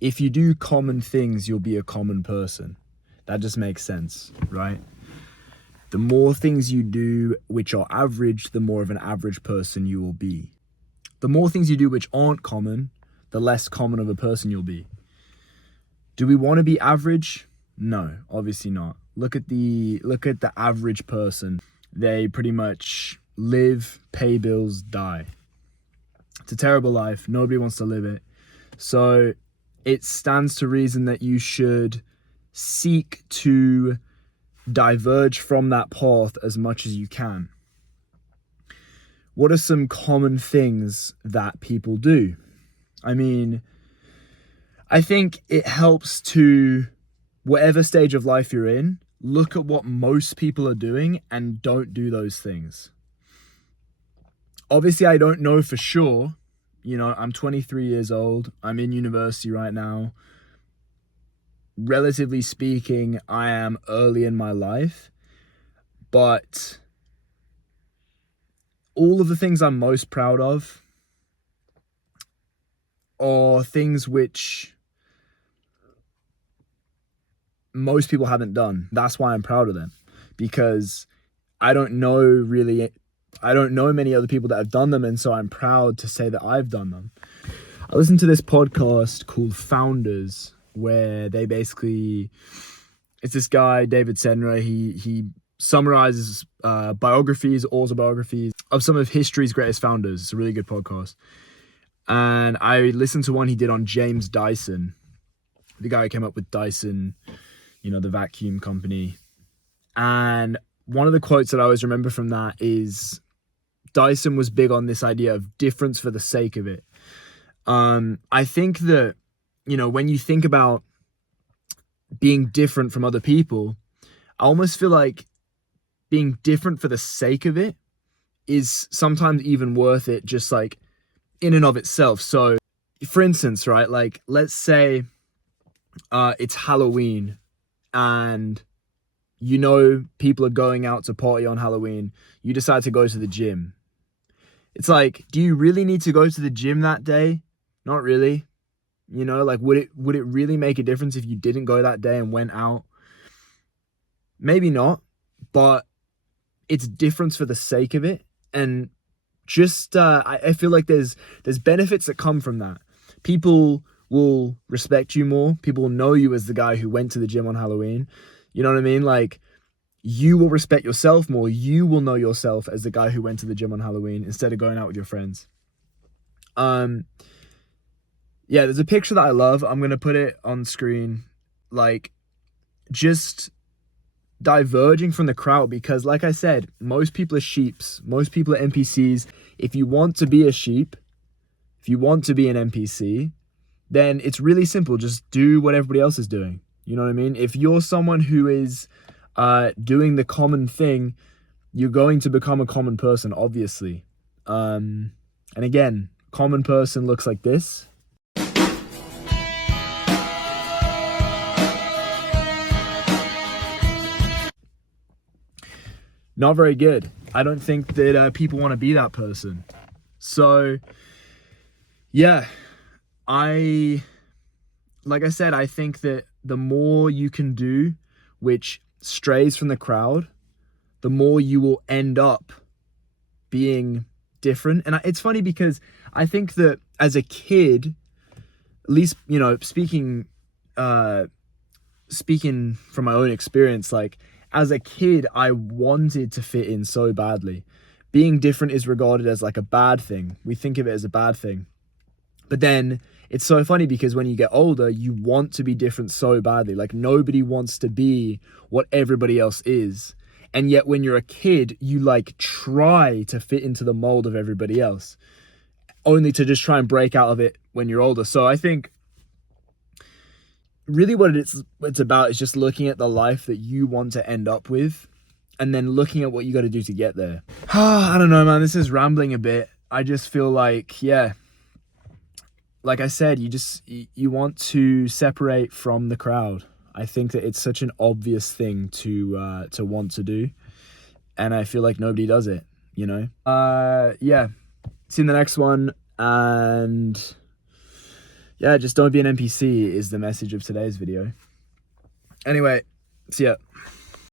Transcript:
if you do common things, you'll be a common person. That just makes sense, right? The more things you do which are average, the more of an average person you will be. The more things you do which aren't common, the less common of a person you'll be. Do we want to be average? No, obviously not. Look at the average person. They pretty much live, pay bills, die. It's a terrible life. Nobody wants to live it. So it stands to reason that you should seek to diverge from that path as much as you can. What are some common things that people do? I mean, I think it helps to, whatever stage of life you're in, look at what most people are doing and don't do those things. Obviously, I don't know for sure. You know, I'm 23 years old. I'm in university right now. Relatively speaking, I am early in my life. But all of the things I'm most proud of are things which most people haven't done. That's why I'm proud of them, because I don't know many other people that have done them, and so I'm proud to say that I've done them. I listened to this podcast called Founders, where they basically, it's this guy, David Senra, he summarizes biographies, autobiographies of some of history's greatest founders. It's a really good podcast. And I listened to one he did on James Dyson, the guy who came up with Dyson, you know, the vacuum company. And one of the quotes that I always remember from that is Dyson was big on this idea of difference for the sake of it. I think that, you know, when you think about being different from other people, I almost feel like being different for the sake of it is sometimes even worth it, just like in and of itself. So for instance, right, like let's say it's Halloween and you know people are going out to party on Halloween. You decide to go to the gym. It's like, do you really need to go to the gym that day? Not really. You know, like would it really make a difference if you didn't go that day and went out? Maybe not, but it's difference for the sake of it. And just I feel like there's benefits that come from that. People will respect you more. People will know you as the guy who went to the gym on Halloween. You know what I mean? Like, you will respect yourself more. You will know yourself as the guy who went to the gym on Halloween instead of going out with your friends. Yeah, there's a picture that I love. I'm going to put it on screen. Like, just diverging from the crowd, because like I said, most people are sheeps. Most people are NPCs. If you want to be a sheep, if you want to be an NPC, then it's really simple. Just do what everybody else is doing. You know what I mean? If you're someone who is doing the common thing, you're going to become a common person, obviously. And again, common person looks like this. Not very good. I don't think that people want to be that person. So, yeah, like I said, I think that the more you can do which strays from the crowd, the more you will end up being different. And it's funny because I think that as a kid, at least, you know, speaking from my own experience, like as a kid, I wanted to fit in so badly. Being different is regarded as like a bad thing. We think of it as a bad thing. But then it's so funny because when you get older, you want to be different so badly. Like nobody wants to be what everybody else is. And yet when you're a kid, you like try to fit into the mold of everybody else, only to just try and break out of it when you're older. So I think really what it's about is just looking at the life that you want to end up with and then looking at what you got to do to get there. I don't know, man. This is rambling a bit. I just feel like, yeah, like I said, you want to separate from the crowd. I think that it's such an obvious thing to want to do, and I feel like nobody does it, you know? Yeah. See you in the next one, and yeah, just don't be an NPC is the message of today's video. Anyway, see ya.